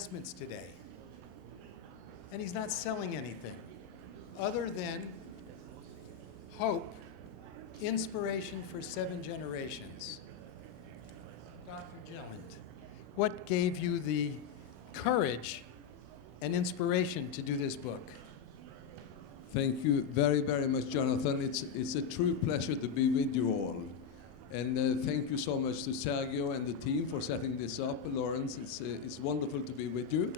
investments today. And he's not selling anything other than hope, inspiration for 7 generations. Dr. Bjelland, what gave you the courage and inspiration to do this book? Thank you very, very much, Jonathan. It's a true pleasure to be with you all. And thank you so much to Sergio and the team for setting this up. Lawrence, it's wonderful to be with you.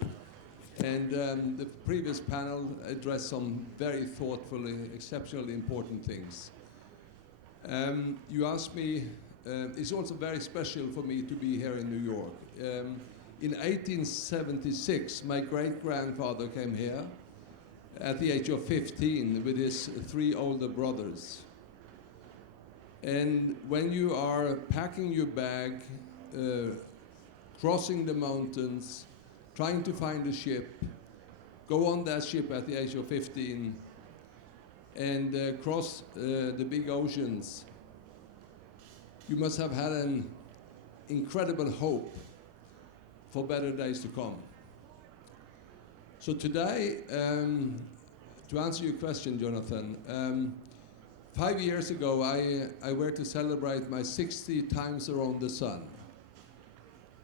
And the previous panel addressed some very thoughtful, exceptionally important things. You asked me, it's also very special for me to be here in New York. In 1876, my great-grandfather came here at the age of 15 with his 3 older brothers. And when you are packing your bag, crossing the mountains, trying to find a ship, go on that ship at the age of 15, and cross the big oceans, you must have had an incredible hope for better days to come. So today, to answer your question, Jonathan, 5 years ago I were to celebrate my 60 times around the sun.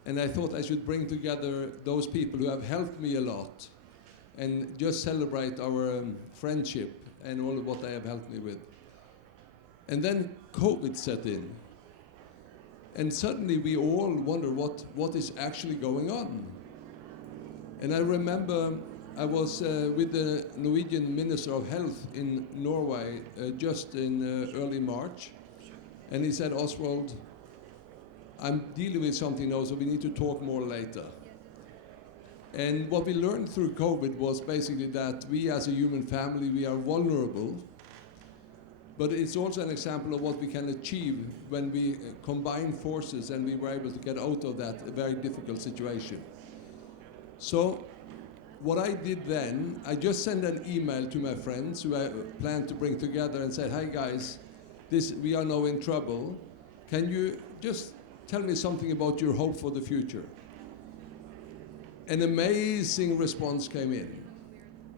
And I thought I should bring together those people who have helped me a lot and just celebrate our friendship and all of what they have helped me with. And then COVID set in. And suddenly we all wonder what is actually going on. And I remember I was with the Norwegian Minister of Health in Norway just in early March. And he said, Osvald, I'm dealing with something now, so we need to talk more later. And what we learned through COVID was basically that we as a human family, we are vulnerable. But it's also an example of what we can achieve when we combine forces and we were able to get out of that very difficult situation. So what I did then, I just sent an email to my friends who I planned to bring together and said, hi guys, we are now in trouble. Can you just tell me something about your hope for the future? An amazing response came in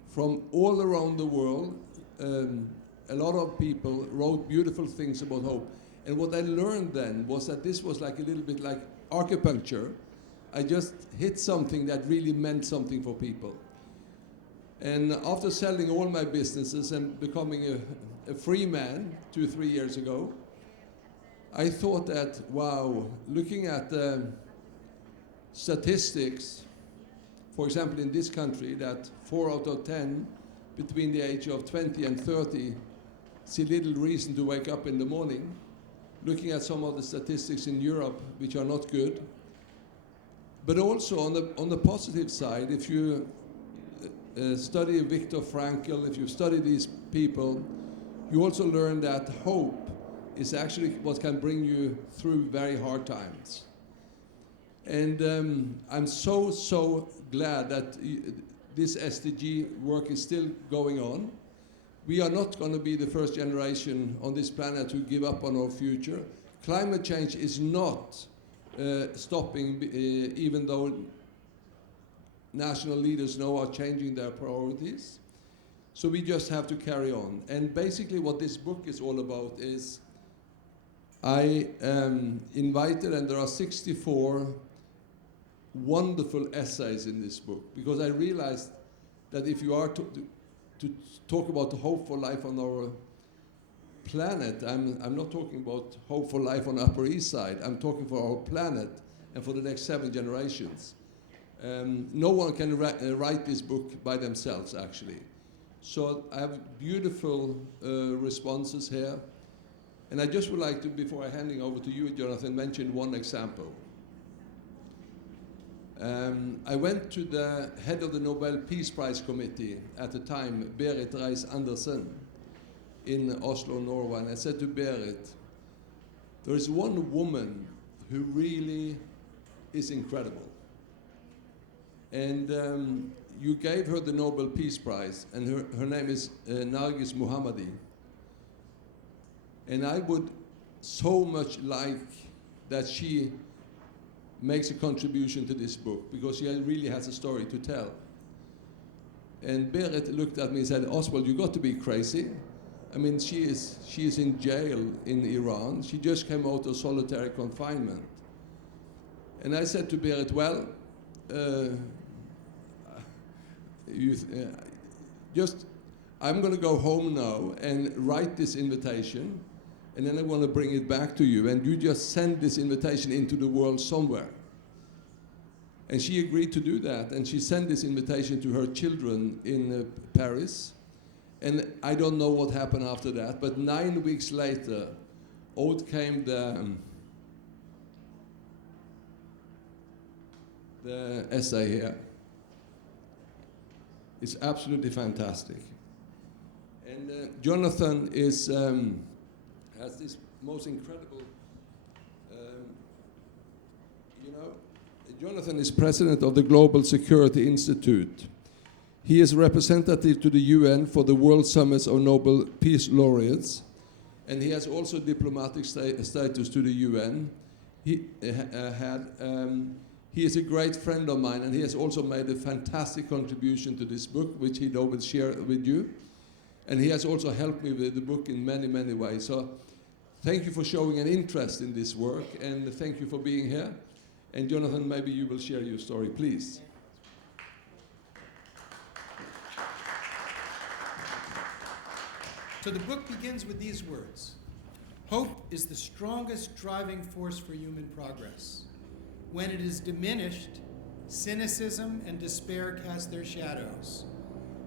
from all around the world. A lot of people wrote beautiful things about hope. And what I learned then was that this was like a little bit like acupuncture. I just hit something that really meant something for people. And after selling all my businesses and becoming a free man 2-3 years ago, I thought that, wow, looking at statistics, for example, in this country, that 4 out of 10 between the age of 20 and 30 see little reason to wake up in the morning. Looking at some of the statistics in Europe, which are not good. But also on the positive side, if you study Viktor Frankl, if you study these people, you also learn that hope is actually what can bring you through very hard times. And I'm so glad that this SDG work is still going on. We are not going to be the first generation on this planet to give up on our future. Climate change is not stopping, even though national leaders now are changing their priorities. So we just have to carry on. And basically what this book is all about is I invited, and there are 64 wonderful essays in this book, because I realized that if you are to talk about the hope for life on our planet, I'm not talking about hope for life on Upper East Side, I'm talking for our planet and for the next 7 generations. No one can write this book by themselves, actually. So I have beautiful responses here. And I just would like to, before handing over to you, Jonathan, mention one example. I went to the head of the Nobel Peace Prize Committee at the time, Berit Reiss-Andersen, in Oslo, Norway, and I said to Berit, there is one woman who really is incredible. And you gave her the Nobel Peace Prize, and her name is Nargis Mohammadi. And I would so much like that she makes a contribution to this book, because she really has a story to tell. And Berit looked at me and said, Oswald, you got to be crazy. I mean, she is in jail in Iran. She just came out of solitary confinement. And I said to Berit, well, I'm going to go home now and write this invitation, and then I want to bring it back to you, and you just send this invitation into the world somewhere. And she agreed to do that, and she sent this invitation to her children in Paris. And I don't know what happened after that, but 9 weeks later, out came the essay here. It's absolutely fantastic. And Jonathan is, has this most incredible, Jonathan is president of the Global Security Institute. He is representative to the UN for the World Summits of Nobel Peace Laureates, and he has also diplomatic status to the UN. He is a great friend of mine, and he has also made a fantastic contribution to this book, which he will share with you. And he has also helped me with the book in many, many ways. So thank you for showing an interest in this work, and thank you for being here. And Jonathan, maybe you will share your story, please. So the book begins with these words. Hope is the strongest driving force for human progress. When it is diminished, cynicism and despair cast their shadows.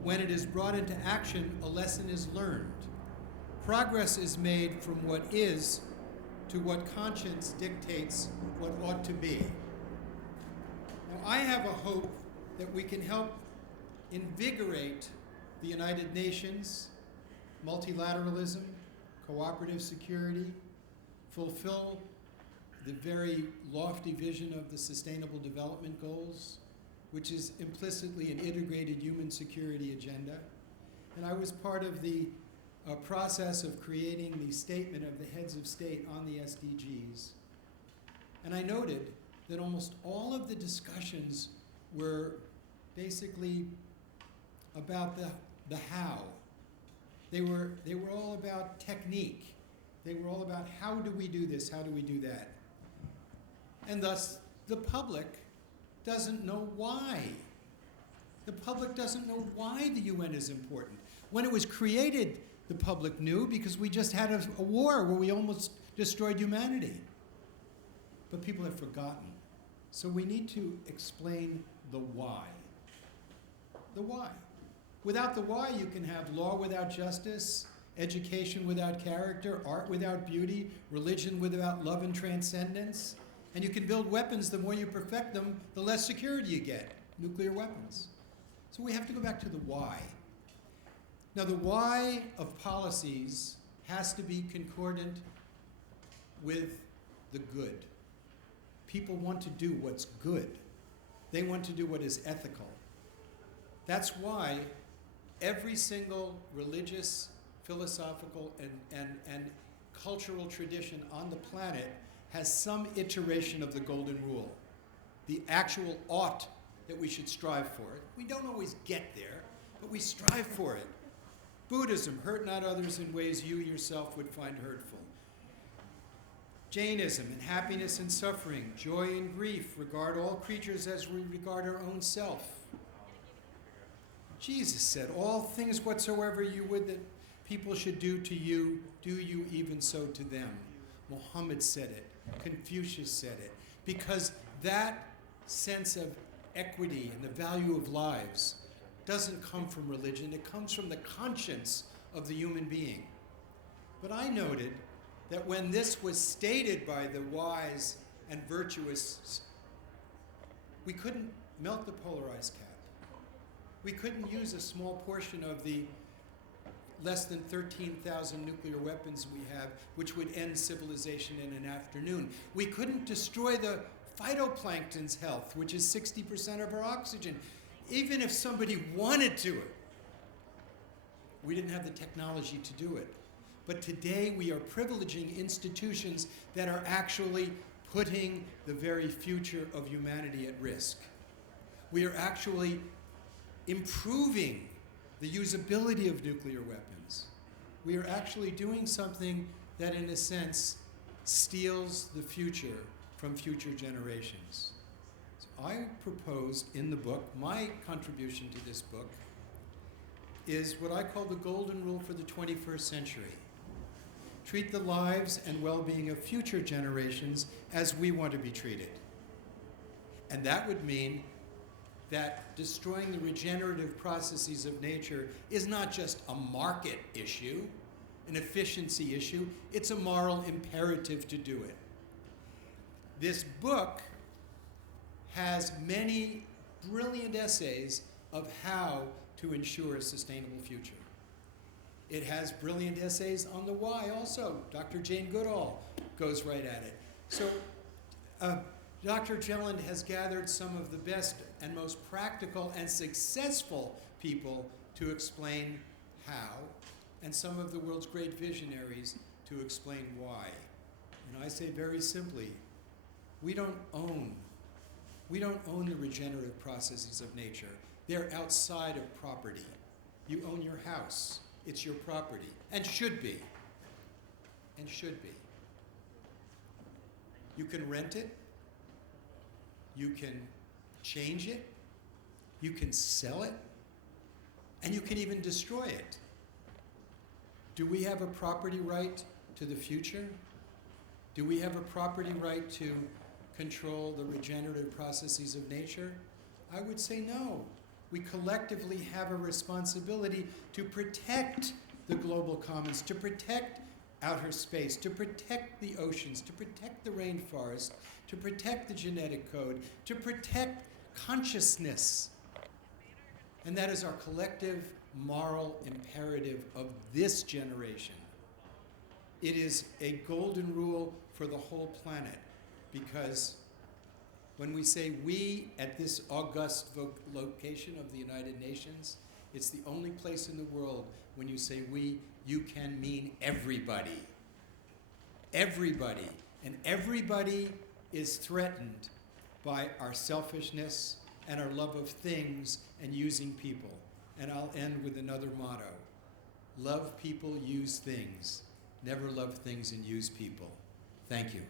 When it is brought into action, a lesson is learned. Progress is made from what is to what conscience dictates what ought to be. Now, I have a hope that we can help invigorate the United Nations, multilateralism, cooperative security, fulfill the very lofty vision of the Sustainable Development Goals, which is implicitly an integrated human security agenda. And I was part of the process of creating the statement of the heads of state on the SDGs. And I noted that almost all of the discussions were basically about the how. They were all about technique. They were all about how do we do this, how do we do that. And thus, the public doesn't know why. The public doesn't know why the UN is important. When it was created, the public knew because we just had a war where we almost destroyed humanity. But people have forgotten. So we need to explain the why. The why. Without the why, you can have law without justice, education without character, art without beauty, religion without love and transcendence. And you can build weapons. The more you perfect them, the less security you get. Nuclear weapons. So we have to go back to the why. Now, the why of policies has to be concordant with the good. People want to do what's good. They want to do what is ethical. That's why every single religious, philosophical, and cultural tradition on the planet has some iteration of the golden rule. The actual ought that we should strive for. We don't always get there, but we strive for it. Buddhism, hurt not others in ways you yourself would find hurtful. Jainism, in happiness and suffering, joy and grief, regard all creatures as we regard our own self. Jesus said, all things whatsoever you would that people should do to you, do you even so to them. Muhammad said it. Confucius said it. Because that sense of equity and the value of lives doesn't come from religion. It comes from the conscience of the human being. But I noted that when this was stated by the wise and virtuous, we couldn't melt the polarized cap. We couldn't use a small portion of the less than 13,000 nuclear weapons we have, which would end civilization in an afternoon. We couldn't destroy the phytoplankton's health, which is 60% of our oxygen, even if somebody wanted to it. We didn't have the technology to do it. But today we are privileging institutions that are actually putting the very future of humanity at risk. We are actually improving the usability of nuclear weapons. We are actually doing something that, in a sense, steals the future from future generations. So I proposed in the book, my contribution to this book is what I call the golden rule for the 21st century. Treat the lives and well-being of future generations as we want to be treated. And that would mean that destroying the regenerative processes of nature is not just a market issue, an efficiency issue, it's a moral imperative to do it. This book has many brilliant essays of how to ensure a sustainable future. It has brilliant essays on the why also. Dr. Jane Goodall goes right at it. So Dr. Bjelland has gathered some of the best and most practical and successful people to explain how, and some of the world's great visionaries to explain why. And I say very simply, we don't own the regenerative processes of nature. They're outside of property. You own your house. It's your property, and should be. And should be. You can rent it. You can change it. You can sell it. And you can even destroy it. Do we have a property right to the future? Do we have a property right to control the regenerative processes of nature? I would say no. We collectively have a responsibility to protect the global commons, to protect outer space, to protect the oceans, to protect the rainforest, to protect the genetic code, to protect consciousness. And that is our collective moral imperative of this generation. It is a golden rule for the whole planet, because when we say we at this august location of the United Nations, it's the only place in the world when you say we, you can mean everybody. Everybody. And everybody is threatened by our selfishness and our love of things and using people. And I'll end with another motto. Love people, use things. Never love things and use people. Thank you.